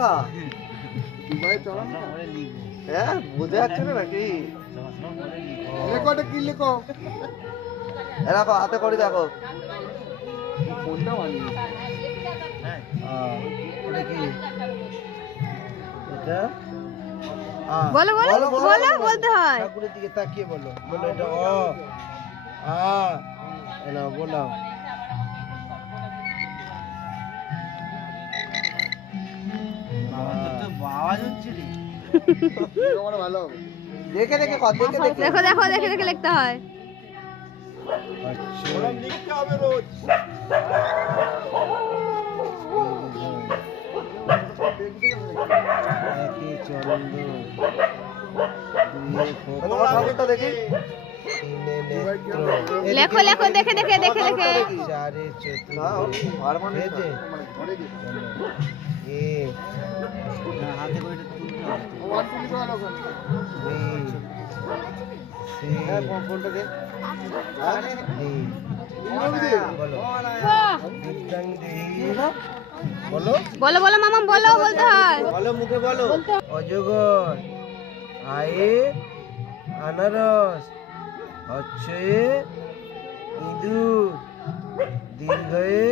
লেখা? দুবাই চলো না। হ্যাঁ বুঝে যাচ্ছে না নাকি? লেখোটা কি লেখো? দেখো হাতে করে দেখো। ফোনটা বানিয়ে এটা কি? এটা বলো বলো বলো বলতে হয়। ঠাকুরের দিকে তাকিয়ে বলো। বলো এটা অ আ এলো বলো। আওয়াজ হচ্ছে রে। তোমার ভালো হবে। দেখে দেখে কর, দেখে দেখে। দেখো দেখো দেখে দেখে লিখতে হয়। আচ্ছা ওরা লিখতে হবে রোজ। একই চন্দ্র দুয়ে তোমার ঠাকুরটা দেখি। লেখো লেখো দেখে দেখে দেখে দেখে। চারে চতুর্থ হয়েছে? এ হাতে করে তুলতে হবে। ওয়ান টু লিখো ভালো করে। বি সি কোনটা দে? ডি বলো। বিদ্যাং দেহি বলো। বলো বলো মামা বলো বলতে হয়। বলো মুখে বলো। অজগর আয়ে আনারস হচ্ছে ইঁদুর দীর্ঘয়ে